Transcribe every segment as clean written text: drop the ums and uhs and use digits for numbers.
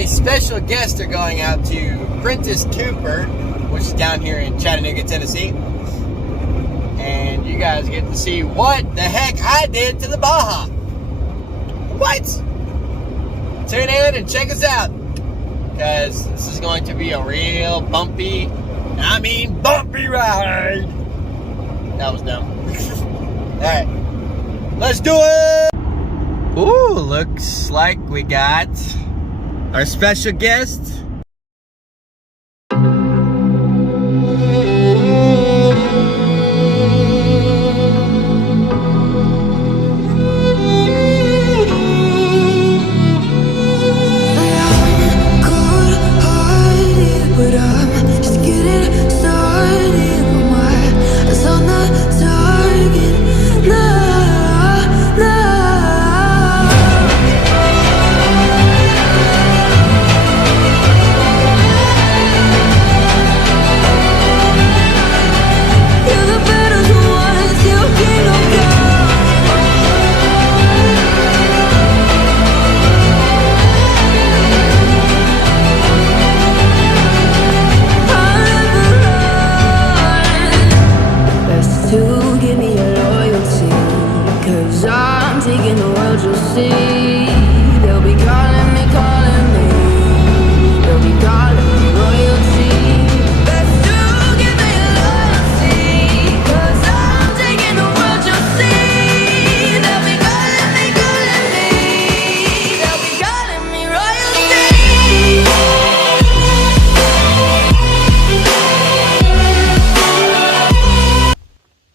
Today's special guests are going out to Prentice Cooper, which is down here in Chattanooga, Tennessee. And you guys get to see what the heck I did to the Baja. What? Tune in and check us out, because this is going to be a real bumpy, bumpy ride. That was dumb. Alright, let's do it! Ooh, looks like we got our special guest.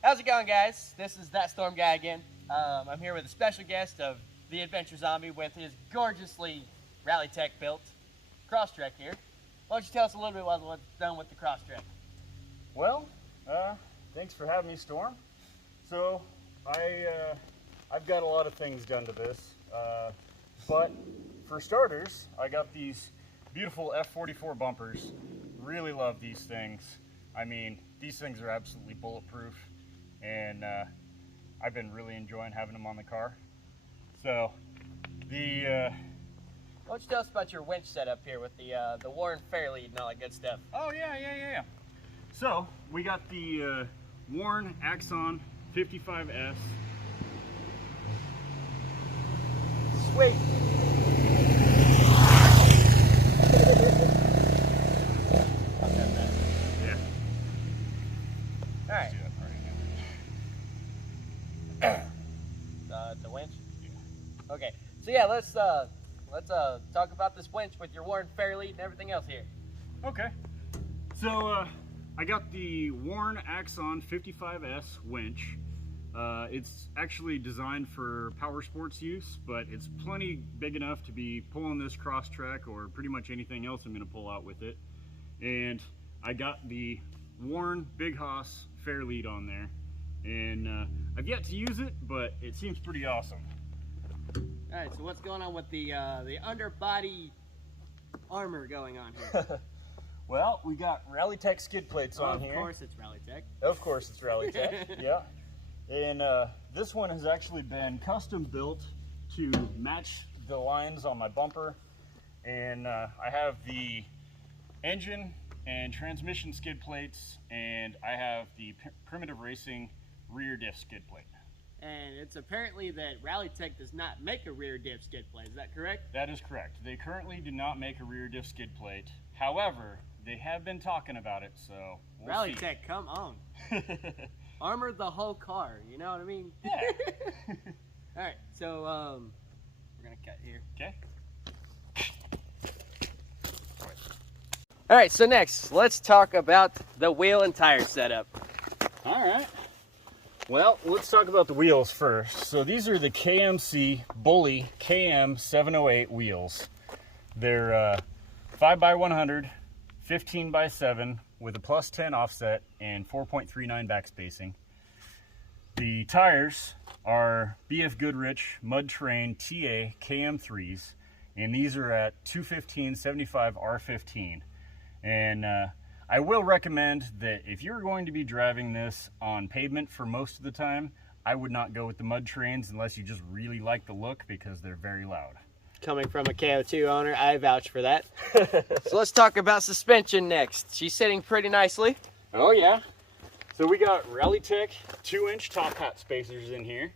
How's it going, guys? This is That Storm Guy again. I'm here with a special guest of the Adventure Zombie with his gorgeously Rally-Tech built Crosstrek here. Why don't you tell us a little bit about what's done with the Crosstrek? Well, thanks for having me, Storm. So, I've got a lot of things done to this, but for starters, I got these beautiful F44 bumpers. Really love these things. These things are absolutely bulletproof, and I've been really enjoying having them on the car. So, why don't you tell us about your winch setup here with the Warren Fairlead and all that good stuff? Oh, yeah. So, we got the Warren Axon 55S. Sweet. Yeah. All right. The winch? Yeah. Okay. So yeah, let's talk about this winch with your Warren Fairlead and everything else here. Okay. So I got the Warren Axon 55S winch. It's actually designed for power sports use, but it's plenty big enough to be pulling this Crosstrek or pretty much anything else I'm going to pull out with it. And I got the Warren Big Hoss Fairlead on there, and I've yet to use it, but it seems pretty awesome. All right, so what's going on with the underbody armor going on here? Well, we got Rally-Tech skid plates on here. Of course it's Rally-Tech. Of course it's Rally-Tech, yeah. And this one has actually been custom built to match the lines on my bumper. And I have the engine and transmission skid plates, and I have the Primitive Racing rear diff skid plate. And it's apparently that Rally-Tech does not make a rear diff skid plate, is that correct? That is correct. They currently do not make a rear diff skid plate. However, they have been talking about it, so we'll Rally-Tech, come on. Armor the whole car, you know what I mean? Yeah. Alright, so we're gonna cut here. Okay. Alright, so next, let's talk about the wheel and tire setup. Alright. Well, let's talk about the wheels first. So these are the KMC Bully KM708 wheels. They're 5x100, 15x7 with a +10 offset and 4.39 backspacing. The tires are BF Goodrich Mud Terrain TA KM3s, and these are at 215/75 R15. And I will recommend that if you're going to be driving this on pavement for most of the time, I would not go with the mud terrains unless you just really like the look, because they're very loud. coming from a KO2 owner. I vouch for that. So let's talk about suspension next. She's sitting pretty nicely. Oh yeah. So we got Rallytech 2-inch top hat spacers in here.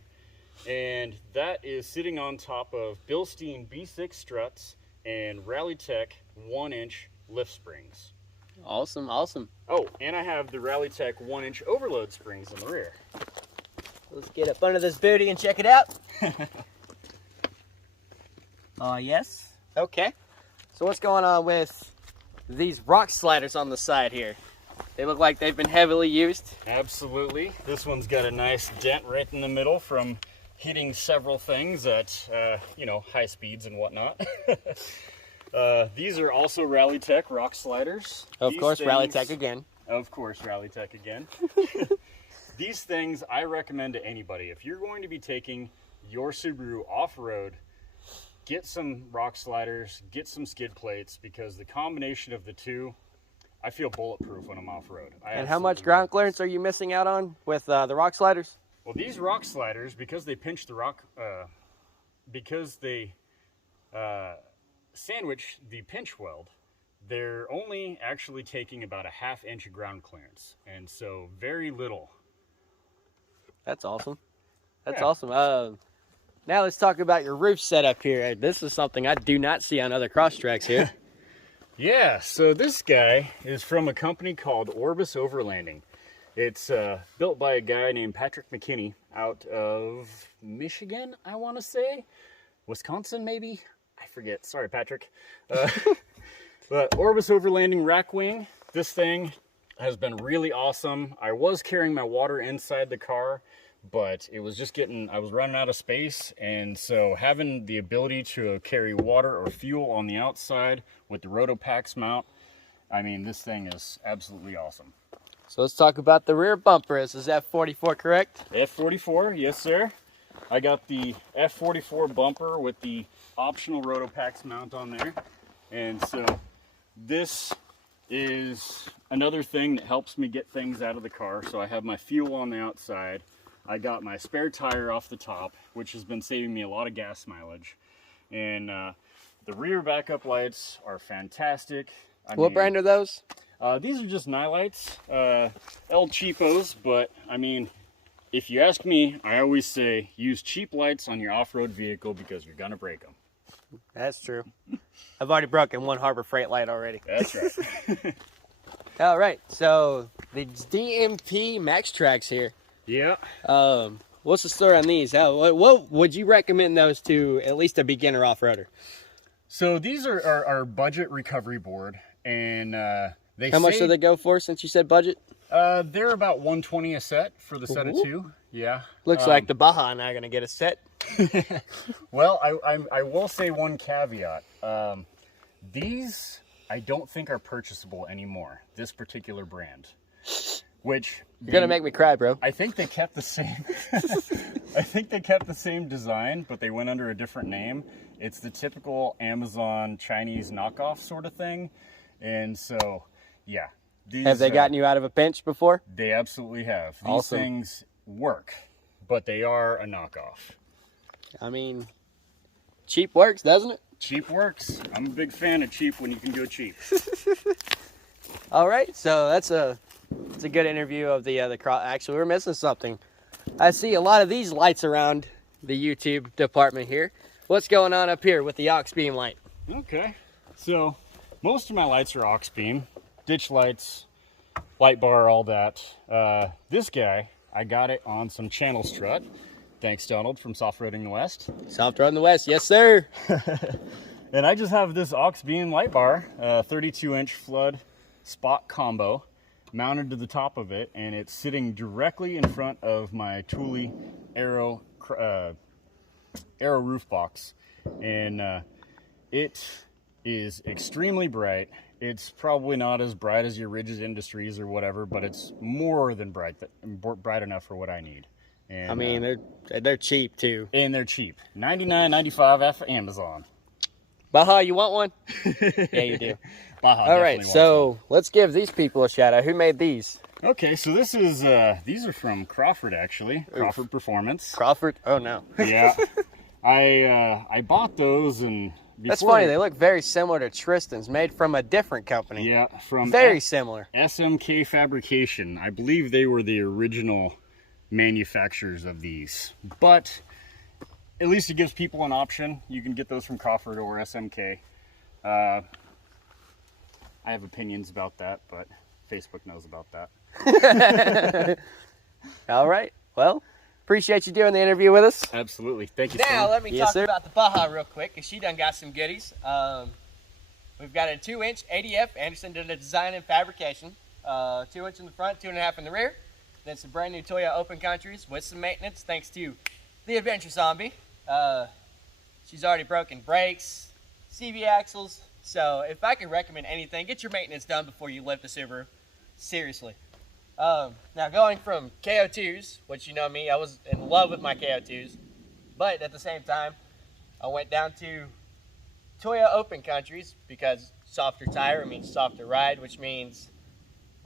And that is sitting on top of Bilstein B6 struts and Rallytech 1-inch lift springs. Awesome, awesome. Oh, and I have the Rallytech 1-inch overload springs in the rear. Let's get up under this booty and check it out. Yes. Okay. So what's going on with these rock sliders on the side here? They look like they've been heavily used. Absolutely. This one's got a nice dent right in the middle from hitting several things at, you know, high speeds and whatnot. These are also Rallytech rock sliders. Of course, Rallytech again. Of course, Rallytech again. These things I recommend to anybody. If you're going to be taking your Subaru off-road, get some rock sliders, get some skid plates, because the combination of the two, I feel bulletproof when I'm off-road. And how much ground clearance are you missing out on with the rock sliders? Well, these rock sliders, because they pinch the rock, because they sandwich the pinch weld, they're only actually taking about a 1/2 inch of ground clearance, and so very little. That's awesome. That's awesome. Now let's talk about your roof setup here. This is something I do not see on other cross tracks here. Yeah, so this guy is from a company called Orbis Overlanding. It's built by a guy named Patrick McKinney out of Michigan, I want to say. Wisconsin, maybe? I forget. Sorry, Patrick. But Orbis Overlanding rack wing. This thing has been really awesome. I was carrying my water inside the car, but it was just I was running out of space. And so having the ability to carry water or fuel on the outside with the Rotopax mount, I mean, this thing is absolutely awesome. So let's talk about the rear bumper. This is F44, correct? F44, yes sir. I got the F44 bumper with the optional Rotopax mount on there. And so this is another thing that helps me get things out of the car. So I have my fuel on the outside. I got my spare tire off the top, which has been saving me a lot of gas mileage. And the rear backup lights are fantastic. What brand are those? These are just Nilights, El Cheapos, but I mean, if you ask me, I always say use cheap lights on your off-road vehicle because you're gonna break them. That's true. I've already broken one Harbor Freight light already. That's right. All right, so the DMP Max Tracks here. Yeah. What's the story on these? What would you recommend those to at least a beginner off-roader? So these are our budget recovery board, and how much do they go for since you said budget? They're about $120 a set for the set of two. Yeah. Looks like the Baja and I are gonna get a set. Well, I will say one caveat. These I don't think are purchasable anymore. This particular brand, which you're gonna make me cry, bro. I think they kept the same. I think they kept the same design, but they went under a different name. It's the typical Amazon Chinese knockoff sort of thing, and so yeah. Have they gotten you out of a pinch before? They absolutely have. These awesome. Things work, but they are a knockoff. I mean, cheap works, doesn't it? Cheap works. I'm a big fan of cheap when you can go cheap. All right, so that's a good interview of the cross. Actually, we're missing something. I see a lot of these lights around the YouTube department here. What's going on up here with the aux beam light? Okay, so most of my lights are aux beam. Ditch lights, light bar, all that. This guy, I got it on some channel strut. Thanks, Donald, from Soft Roading the West. Soft Roading the West, yes, sir. And I just have this aux beam light bar, 32-inch flood spot combo, mounted to the top of it, and it's sitting directly in front of my Thule Aero roof box. And it is extremely bright. It's probably not as bright as your Ridges Industries or whatever, but it's more than bright enough for what I need. And, I mean, they're cheap too. And they're cheap. $99.95 off of Amazon. Baja, you want one? Yeah, you do. Baja. All right, so let's give these people a shout out. Who made these? Okay, so this is these are from Crawford actually. Crawford Performance. Crawford? Oh no. Yeah. I bought those, and that's funny. They look very similar to Tristan's, made from a different company. Yeah, from very similar. SMK Fabrication. I believe they were the original manufacturers of these, but at least it gives people an option. You can get those from Crawford or SMK. I have opinions about that, but Facebook knows about that. All right. Well, appreciate you doing the interview with us. Absolutely. Thank you. Now, let me talk about the Baja real quick, because she done got some goodies. We've got a 2-inch ADF. Anderson did a design and fabrication. 2-inch in the front, 2.5 in the rear. Then some brand new Toyota Open Countries with some maintenance, thanks to the Adventure Zombie. She's already broken brakes, CV axles. So if I could recommend anything, get your maintenance done before you lift the Subaru. Seriously. Now going from KO2s, which you know me, I was in love with my KO2s, but at the same time, I went down to Toyota Open Countries because softer tire means softer ride, which means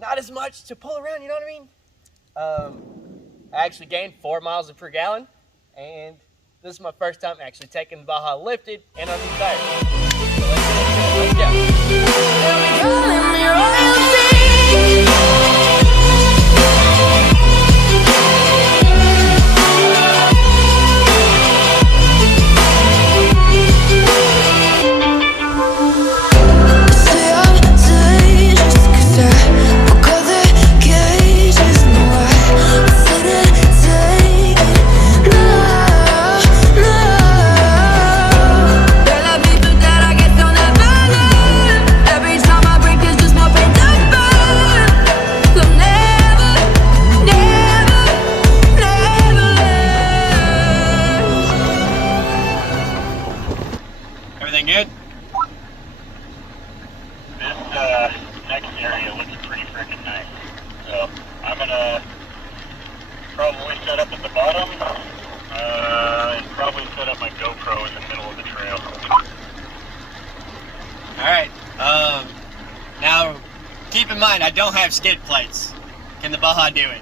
not as much to pull around, you know what I mean? I actually gained 4 miles per gallon, and this is my first time actually taking the Baja lifted and on these tires. So let's go. Everything good? This next area looks pretty freaking nice. So I'm gonna probably set up at the bottom and probably set up my GoPro in the middle of the trail. Alright, now keep in mind I don't have skid plates. Can the Baja do it?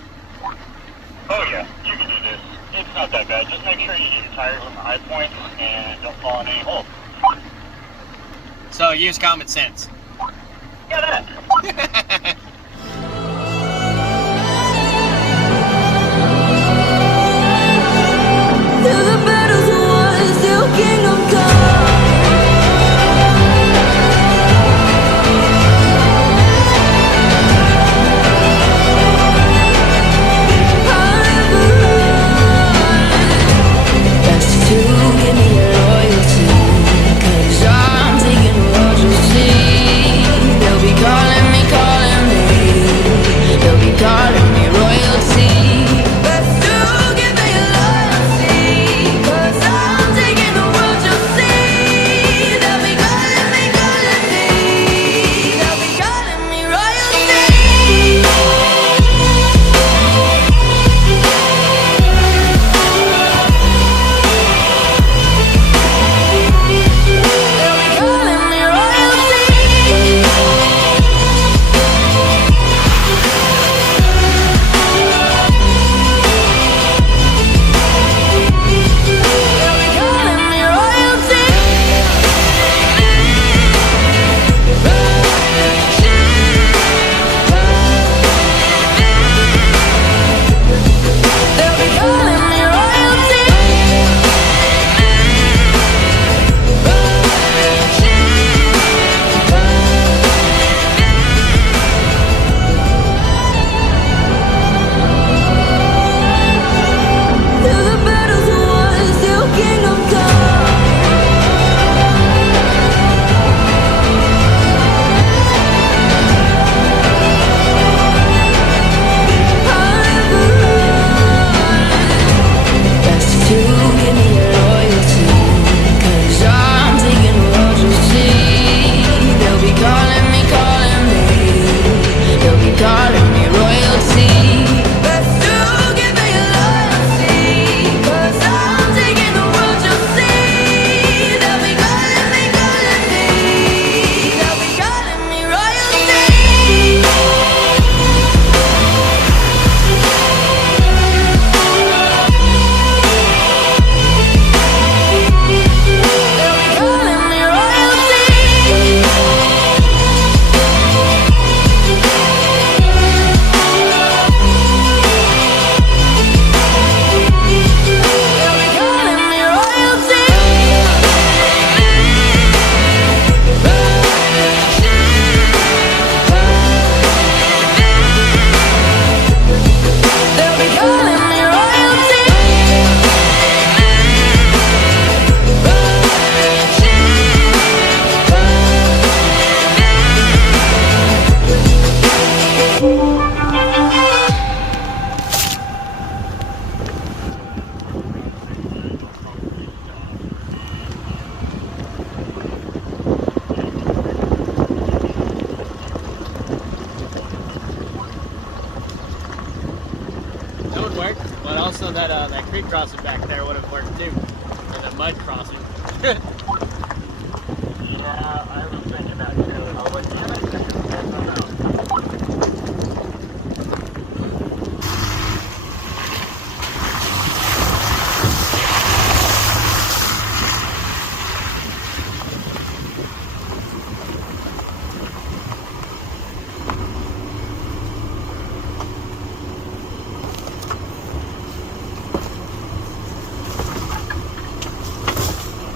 Oh yeah, you can do this. It's not that bad. Just make sure you get your tires on the high points and don't fall in any holes. So use common sense. Yeah, that. Calling me creek crossing back there would have worked too. And a mud crossing. Yeah, I was thinking that too. And I was like, damn it, I don't know.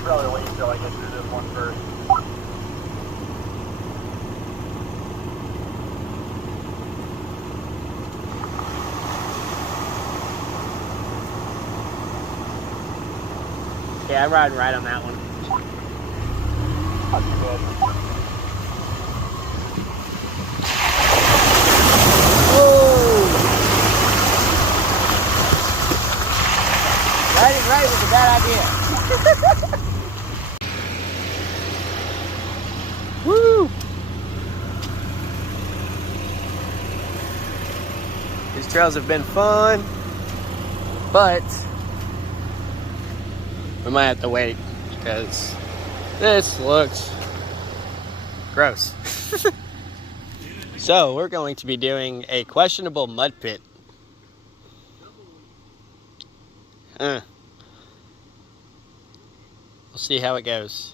Probably wait until I get through this one first. Yeah, I'm riding right on that one. Not too bad. Oh! Riding right was a bad idea. Woo! These trails have been fun, but we might have to wait because this looks gross. So we're going to be doing a questionable mud pit. We'll see how it goes.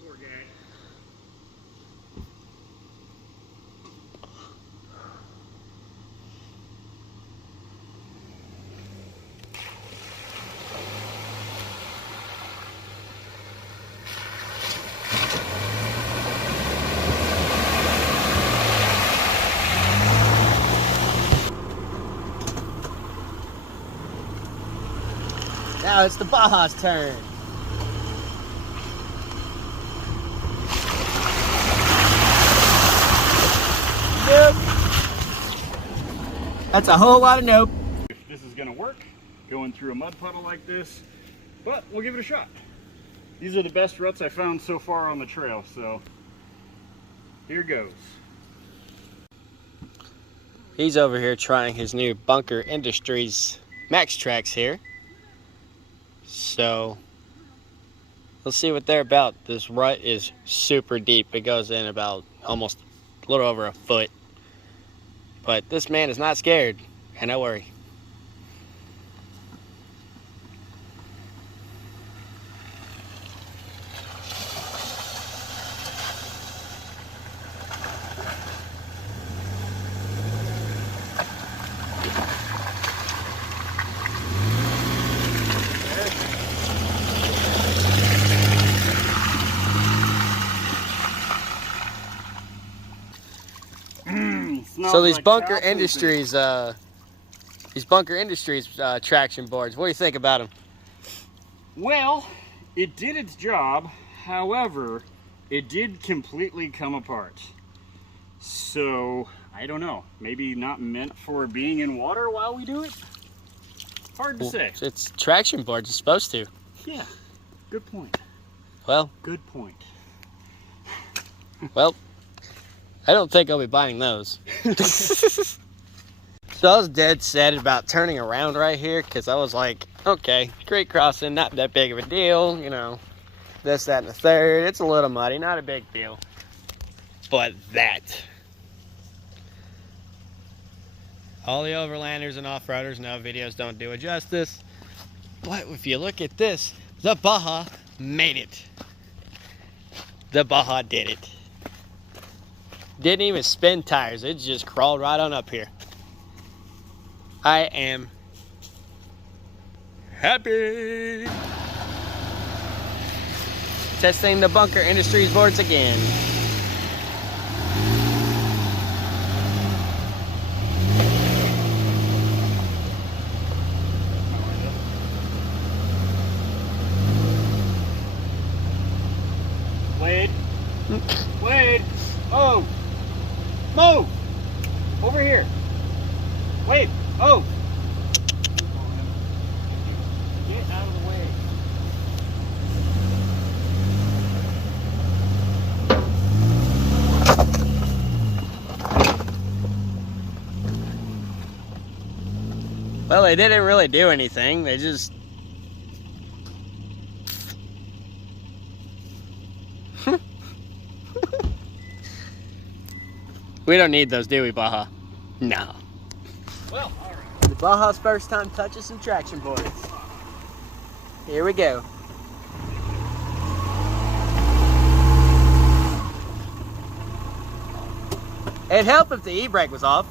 Now it's the Baja's turn. Nope. That's a whole lot of nope. If this is gonna work, going through a mud puddle like this, but we'll give it a shot. These are the best ruts I found so far on the trail, so here goes. He's over here trying his new Bunker Industries Max Tracks here. So we'll see what they're about. This rut is super deep. It goes in about almost a little over a foot. But this man is not scared, and no worry. So these Bunker Industries, traction boards, what do you think about them? Well, it did its job. However, it did completely come apart. So, I don't know. Maybe not meant for being in water while we do it? Hard to say. It's traction boards, it's supposed to. Yeah, good point. Well, Good point. well, I don't think I'll be buying those. So I was dead set about turning around right here because I was like, okay, creek crossing, not that big of a deal, you know, this, that, and the third. It's a little muddy, not a big deal. But that. All the overlanders and off-roaders know videos don't do it justice. But if you look at this, the Baja made it. The Baja did it. Didn't even spin tires. It just crawled right on up here. I am happy. Testing the Bunker Industries boards again. Wade. Wade. Oh. Move. Over here. Wade. Oh. Get out of the way. Well, they didn't really do anything. They just We don't need those, do we, Baja? No. Well, all right. The Baja's first time touching some traction boards. Here we go. It'd help if the e-brake was off.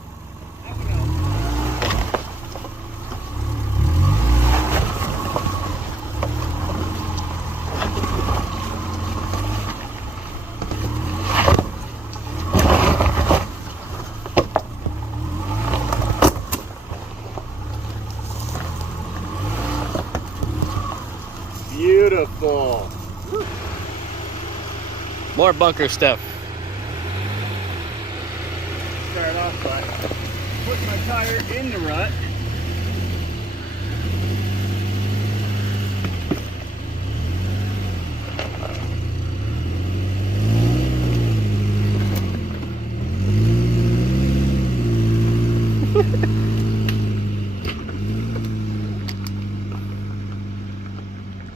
Beautiful. Woo. More bunker stuff. Start off by putting my tire in the rut.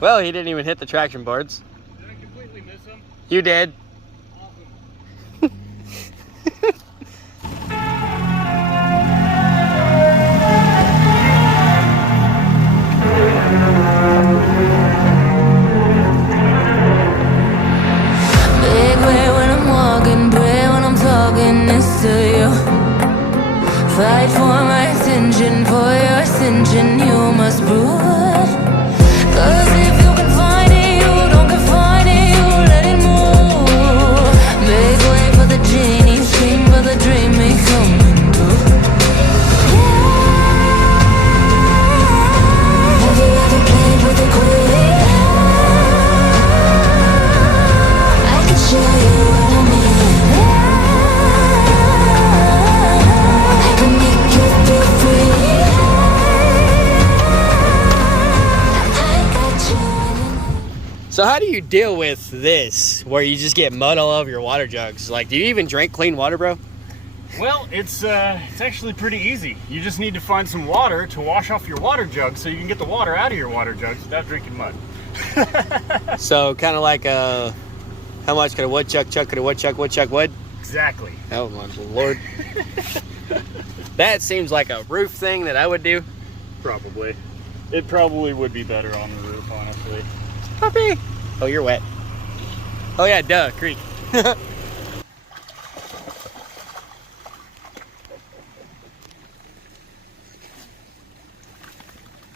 Well, he didn't even hit the traction boards. Did I completely miss him? You did. Awesome. Big way when I'm walking, pray when I'm talking this to you. Fight for my attention, for your ascension, you must prove it. 'Cause if you can find it, you don't confine it, you let it move. Make way for the genie, scream for the dream, may coming through. Have you ever played with a queen? I can show you what I mean. I can make you feel free. So how do you deal with this, where you just get mud all over your water jugs? Like, do you even drink clean water, bro? Well, it's actually pretty easy. You just need to find some water to wash off your water jug so you can get the water out of your water jugs without drinking mud. So kind of like how much could a woodchuck chuck? Could a woodchuck wood? Exactly. Oh my lord. That seems like a roof thing that I would do. Probably. It probably would be better on the roof, honestly. Puppy. Oh, you're wet. Oh yeah, duh, creek. You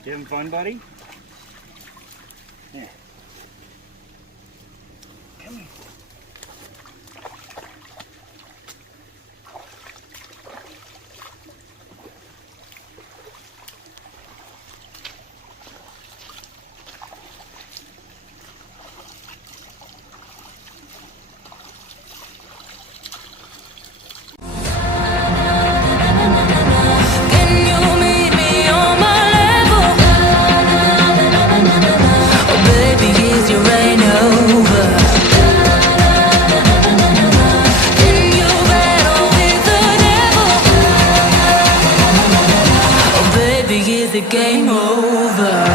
having fun, buddy? Yeah. Come here. Can you meet me on my level? Oh baby, is your rain over? Can you battle with the devil? Oh baby, is the game over?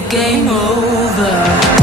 it game over?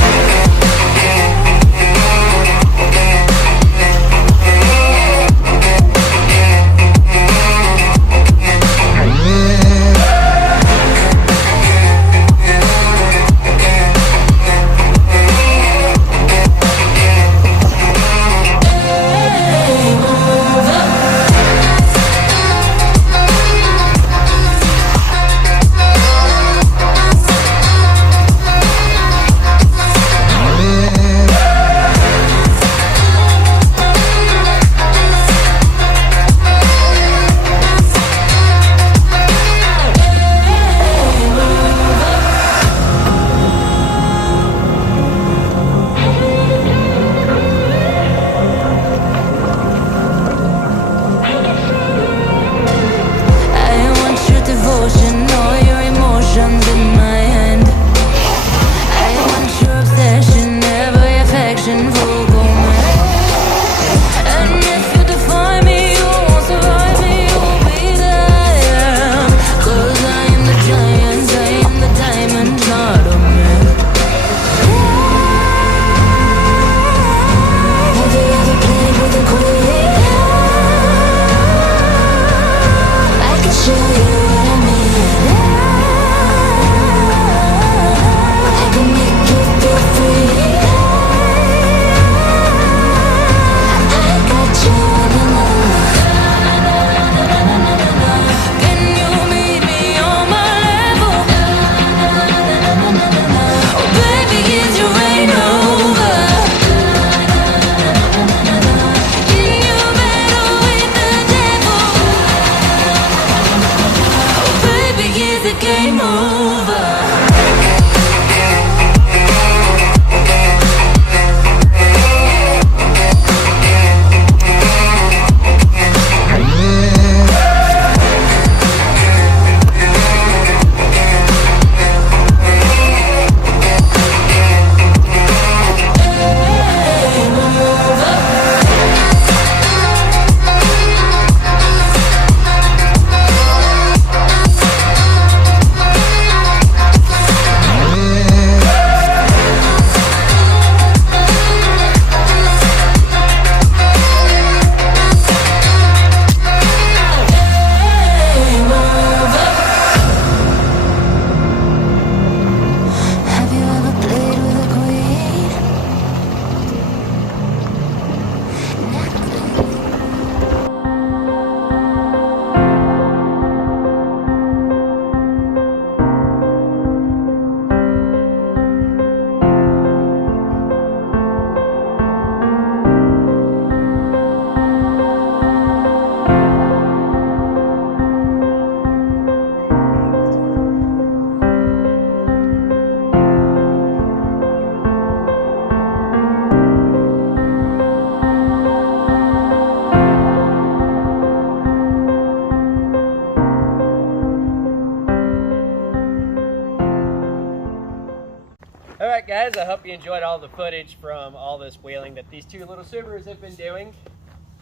Alright guys, I hope you enjoyed all the footage from all this wheeling that these two little Subarus have been doing.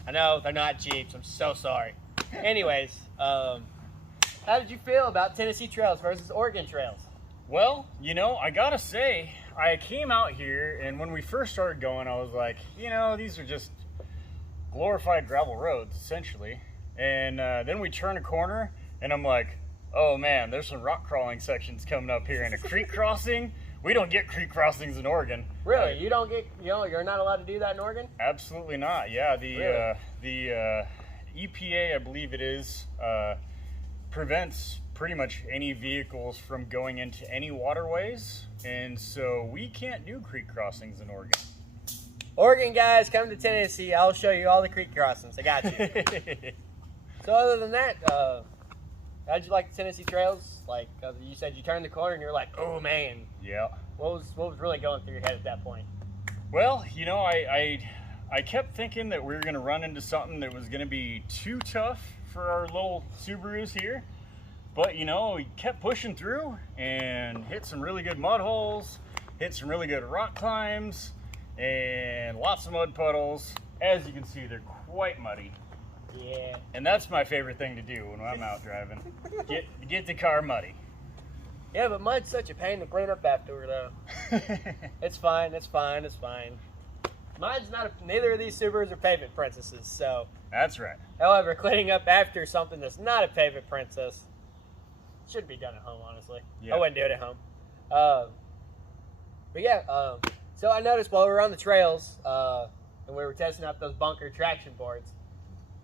I know, they're not Jeeps, I'm so sorry. Anyways, how did you feel about Tennessee trails versus Oregon trails? Well, you know, I gotta say, I came out here and when we first started going, I was like, you know, these are just glorified gravel roads, essentially. And then we turn a corner and I'm like, oh man, there's some rock crawling sections coming up here and a creek crossing. We don't get creek crossings in Oregon. Really? You don't get, you're not allowed to do that in Oregon? Absolutely not. Yeah, the Really? EPA, I believe it is, prevents pretty much any vehicles from going into any waterways, and so we can't do creek crossings in Oregon. Oregon guys, come to Tennessee. I'll show you all the creek crossings. I got you. So other than that, how'd you like the Tennessee trails? Like you said, you turned the corner and you're like, oh man. Yeah. What was really going through your head at that point? Well, you know, I kept thinking that we were going to run into something that was going to be too tough for our little Subarus here. But, you know, we kept pushing through and hit some really good mud holes, hit some really good rock climbs, and lots of mud puddles. As you can see, they're quite muddy. Yeah. And that's my favorite thing to do when I'm out driving. Get the car muddy. Yeah, but mud's such a pain to clean up after, though. It's fine. Mine's not. Neither of these Subarus are pavement princesses, so. That's right. However, cleaning up after something that's not a pavement princess should be done at home, honestly. Yeah. I wouldn't do it at home. But yeah, so I noticed while we were on the trails and we were testing out those bunker traction boards,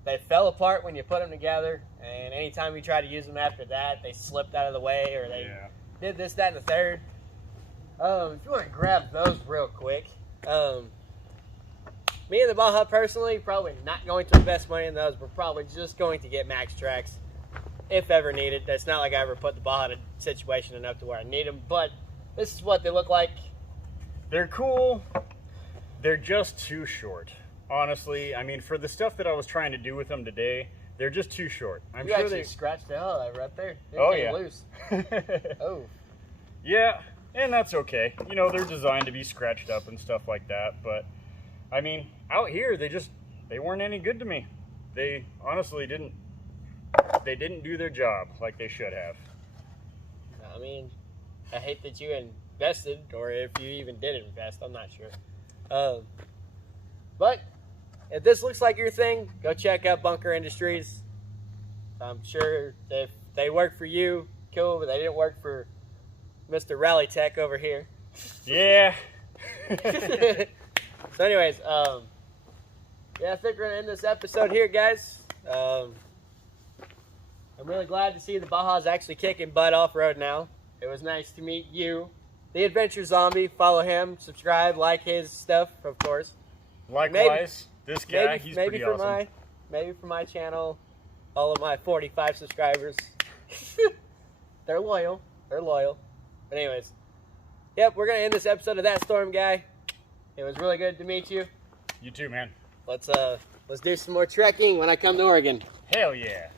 they fell apart when you put them together, and anytime you tried to use them after that, they slipped out of the way or they did this, that, and the third. If you want to grab those real quick, me and the Baja personally, probably not going to invest money in those. We're probably just going to get max tracks if ever needed. It's not like I ever put the Baja in a situation enough to where I need them, but this is what they look like. They're cool. They're just too short. Honestly, I mean, for the stuff that I was trying to do with them today, they're just too short. I'm you sure actually they scratched the hell out of it right there. It Oh, came yeah. loose. Oh. Yeah, and that's okay. You know, they're designed to be scratched up and stuff like that, but I mean, out here they weren't any good to me. They honestly didn't do their job like they should have. I mean, I hate that you invested, or if you even did invest, I'm not sure. But if this looks like your thing, go check out Bunker Industries. I'm sure if they work for you, cool, but they didn't work for Mr. Rally Tech over here. Yeah. So anyways, yeah, I think we're going to end this episode here, guys. I'm really glad to see the Baja's actually kicking butt off-road now. It was nice to meet you, the Adventure Zombie. Follow him, subscribe, like his stuff, of course. Likewise, this guy, he's pretty awesome. Maybe for my channel, all of my 45 subscribers. They're loyal. But anyways, yep, we're going to end this episode of That Storm Guy. It was really good to meet you. You too, man. Let's do some more trekking when I come to Oregon. Hell yeah.